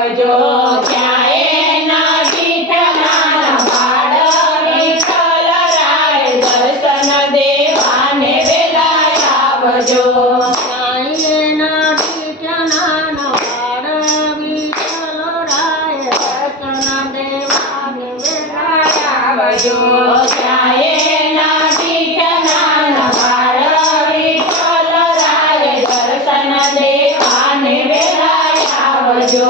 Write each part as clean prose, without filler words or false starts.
આવજો ક્યાંય ના વિઠ્ઠલના બાળ વિઠ્ઠલ રાય દર્શન દેવાને વેલા આવજો ક્યાંય ના વિઠ્ઠલના બાળ વિઠ્ઠલ રાય દર્શન દેવાને વેલા આવજો ક્યાંય ના વિઠ્ઠલના બાળ વિઠ્ઠલ રાય દર્શન દેવાને વેલા આવજો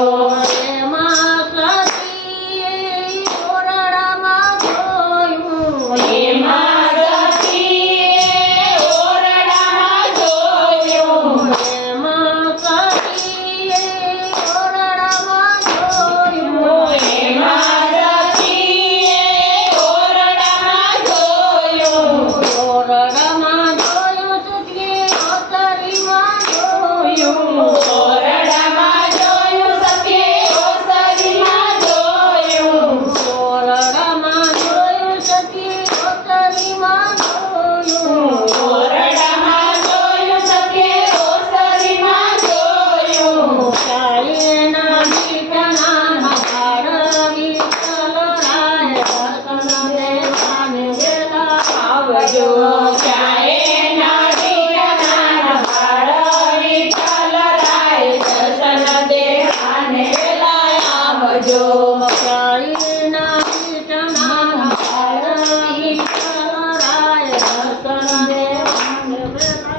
એમાં સતીએ ઓરડામાં જોયું એમાં સતીએ ઓરડામાં જોયું એમાં સતીએ ઓરડામાં જોયું એમાં સતીએ ઓરડામાં જોયું ઓરડામાં જોયું સતીએ ઓસરીમાં જોયું ઓરડામાં જોયું સતીએ ઓસરીમાં જોયું ઓરડામાં જોયું સતીએ ઓસરીમાં જોયું ઓરડામાં જોયું સતીએ ઓસરીમાં જોયું ક્યાંયના વિઠ્ઠલના બાળ વિઠ્ઠલ રાય દર્શન દેવાને વેલા આવજો ક્યાંય ના વિઠ્ઠલના બાળ વિઠ્ઠલ રાય દર્શન દેવાને વેલા આવજો ક્યાંયના વિઠ્ઠલના બાળ વિઠ્ઠલ રાય દર્શન દેવાને વેલા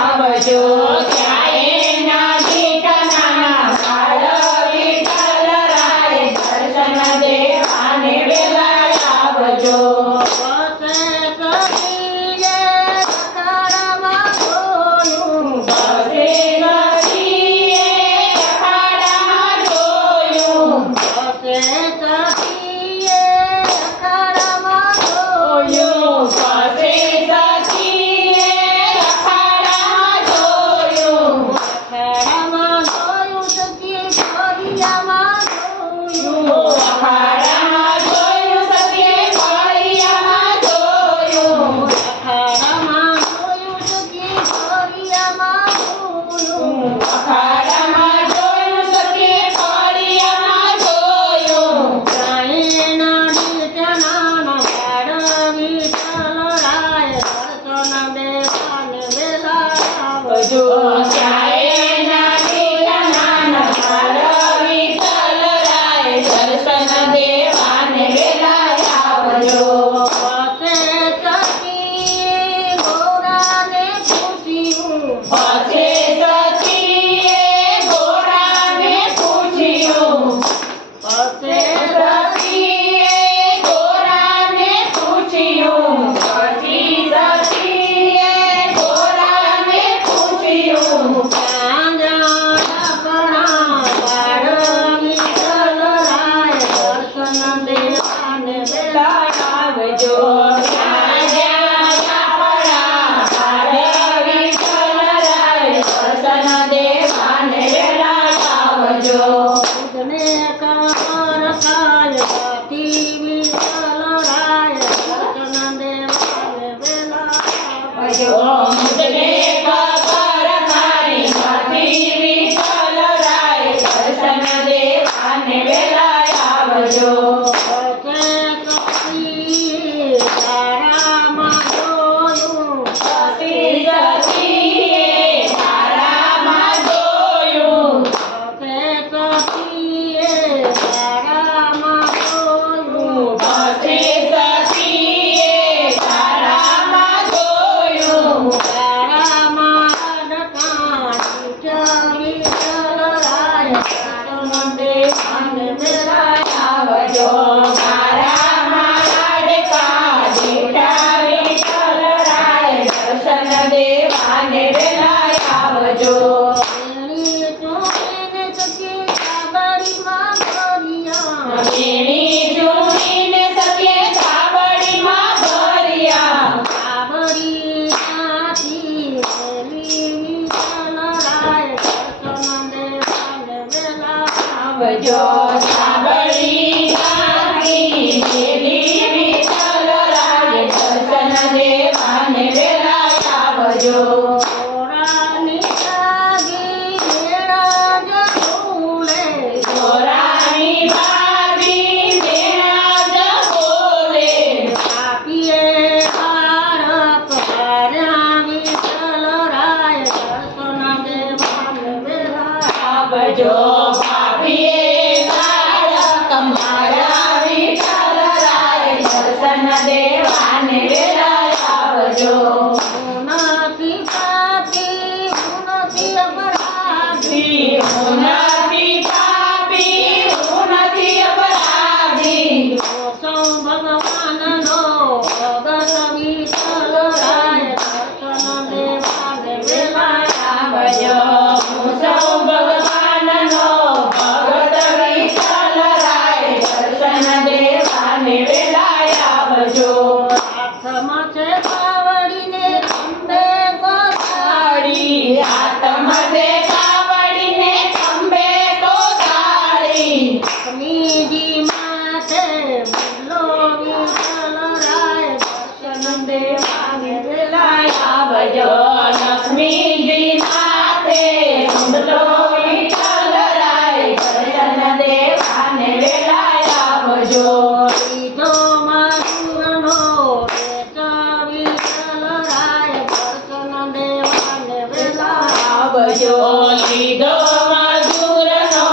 આવજો ક્યાંય ના વિઠ્ઠલના બાળ વિઠ્ઠલ રાય દર્શન દેવાને વેલા આવજો વસે સતીએ અખાડામાં જોયું બસે સતીએ અખાડામાં જોયું વસે સતીએ અખાડામાં જોયું બસે સતીએ અખાડામાં જોયું અખાડામાં જોયું સતીએ ફળિયામાં જોયું અખાડામાં જોયું સતીએ ફળિયામાં જોયું અખાડામાં જોયું સતીએ ફળિયામાં જોયું અખાડામાં જોયું સતીએ ફળિયામાં જોયું ક્યાંયના વિઠ્ઠલના બાળ વિઠ્ઠલ રાય દર્શન દેવાને વેલા આવજો ક્યાંય ના વિઠ્ઠલના બાળ વિઠ્ઠલ રાય દર્શન દેવાને વેલા આવજો વસે સતીએ ગોરાને પૂછ્યું પછે સતીએ ઘોડાને પૂછ્યું વસે સતીએ ઘોડાને પૂછ્યું પછી સતીએ ઘોડાને પૂછ્યું ક્યાં જાણપણા બાળ વિઠ્ઠલ રાય દર્શન દેવાને વેલા આવજો ક્યાં જ્યાં આપણા બાળ વિઠ્ઠલ રાય દર્શન દેવાને વેલા આવજો ખુદને કમર કાય ગાતી વિઠ્ઠલ રાય દર્શન દેવાને વેલા આવજો મુજને ખબર મારી નથી વિઠ્ઠલ રાય દર્શન દેવાને વેલા આવજો વસે સતીએ તારામાં જોયું સતી સતીએ તારામાં જોયું વસે સતીએ તારામાં જોયું પછે સતીએ તારામાં જોયું તારામાં અડકાણ વિઠ્ઠલ રાય દર્શન દેવાને વેલા આવજો તારામાં લાડકા જેઠા વિઠ્ઠલ રાય દર્શન દેવાને વેલા આવજો એની ચોકીને સતી કાબડીમાં ભર્યા એની જોઈને સતીએ સાબડીમાં ભર્યા કાબડી ત્યાંથી વેલી વિઠ્ઠલ રાય દર્શન દેવાને વેલા આવજો સાબડી નાખી દેવી વિઠ્ઠલ રાય દર્શન દેવાને વેલા આવજો ઘોડાની લાગી મેળા જ ફૂલે ઘોડા મારા વિઠ્ઠલરાય દર્શન દેવાને વેલા આવજો. હું નથી પાપી, હું નથી અપરાધી, હું નથી પાપી, હું નથી અપરાધી. હું સૌ ભગવાનનો ભગત વિઠ્ઠલરાય દર્શન દેવાને વેલા આવજો. હું સૌ ભગવાનનો ભગત વિઠ્ઠલરાય દર્શન દેવાને વેલા આવજો. હાથમાં છે કાવડીને ખંભે કોથાળી, હાથમાં છે કાવડીને ખંભે કોથાળી. લક્ષ્મીજી માથે બદલો વિઠ્ઠલરાય દર્શન દેવાને વેલા આવજો. લક્ષ્મીજી માથે કુંડલો વિઠ્ઠલરાય દર્શન દેવાને વેલા આવજો. લીધો મધુરનો વેચ વિઠ્ઠલરાય દર્શન દેવાને વેલા આવજો. લીધો મજૂરનો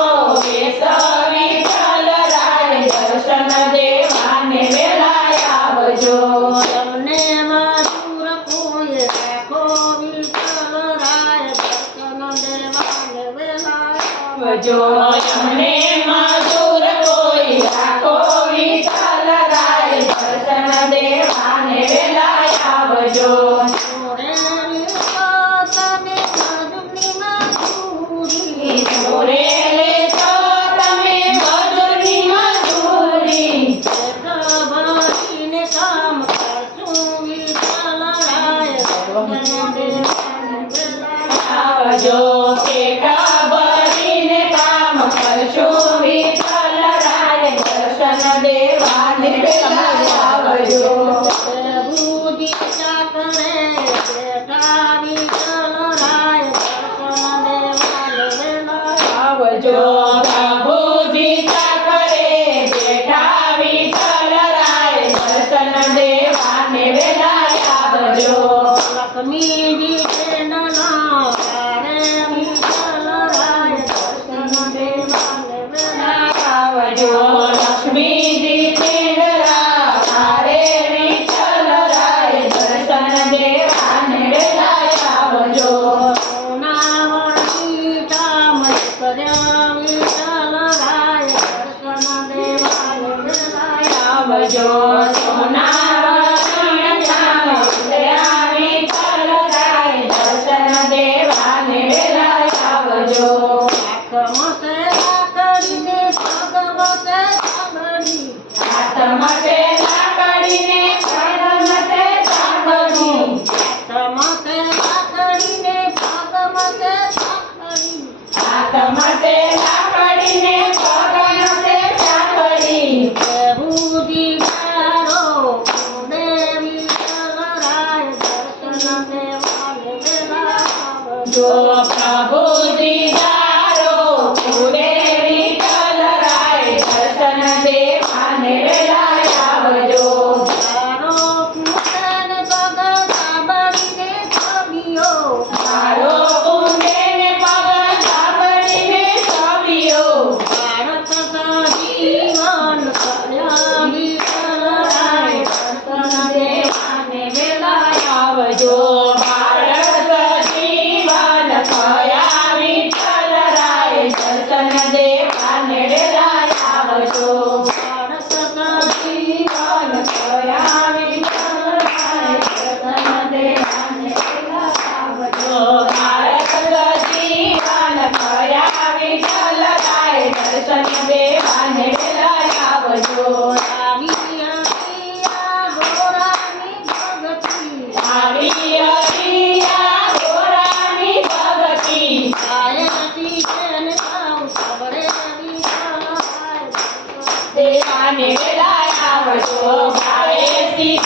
વેશ વિઠ્ઠલરાય દર્શન દેવાને વેલા આવજો. તમને મધુર કોઈ રાખો વિઠ્ઠલરાય દર્શન દેવાને વેલા આવજો. અમને મજૂર કોઈ રાખો વિઠ્ઠલરાય દર્શન દેવાને વેલા આવજો. મોરે લીધો તમે મધુરની મધુરી, મોરે લેશો તમે મજૂરની મજૂરી. પેટ ભરીને કામ કરશું વિઠ્ઠલરાય દર્શન દેવાને વેલા આવજો. પેટ ભરીને કામ કરશું વિઠ્ઠલરાય દર્શન દેવાને વેલા આવજો. પ્રભુજી ચાકરે બેઠા વિઠ્ઠલરાય દર્શન દેવાને વેલા આવજો. પ્રભુજી ચાકરે બેઠા વિઠ્ઠલરાય દર્શન દેવાને વેલા આવજો. લક્ષ્મીજી ટ્રેનના તારે વિઠ્ઠલરાય દર્શન દેવાને વેલા આવજો. લક્ષ્મીજી તેંડરા તારે વિઠ્ઠલરાય દર્શન દેવાને વેલા આવજો. સોનાવળી કામ કર્યા વિઠ્ઠલરાય દર્શન દેવાને વેલા આવજો. સોનાવરણ નામ ઉતર્યા વિઠ્ઠલરાય દર્શન દેવાને વેલા આવજો. હાથમાં છે લાકડીને પગમાં છે સાંભળી, હાથમાં છે લાકડીને પગમાં છે સાંકળી. હાથમાં છે લાકડીને પગમાં છે સાંકળી. હાથમાં છે લાકડીને પગમાં છે સાંકળી. પ્રભુજી તારો કુંડે વિઠ્ઠલરાય દર્શન દેવાને વેલા આવજો. પ્રભુજી તારો કુળે વિઠ્ઠલરાય દર્શન દેવાને વેલા આવજો. તારો કુંડને પગ સાંભળીને છબીઓ, તારો કુંડે ને પગ સાંભળીને છબીઓ. ભારત સજીવન કર્યા વિઠ્ઠલરાય દર્શન દેવાને વેલા આવજો. ભારત સજીવન કયા વિઠ્ઠલરાય દર્શન દેવાને વેલા આવજો. ભારત જીવન કયા વિઠ્ઠલરાય દર્શન દેવાને વેલા આવજો. ભારત સજીવન કયા વિઠ્ઠલરાય દર્શન દેવાને વેલા આવજો. આવી અતિયા ગોરાની ભગતી, આવી અરિયા ગોરાની ભગતી. ગાયત્રી તેને ગાઉં સબરે વિઠ્ઠલરાય દર્શન દેવાને વેલા આવજો. ગાયત્રી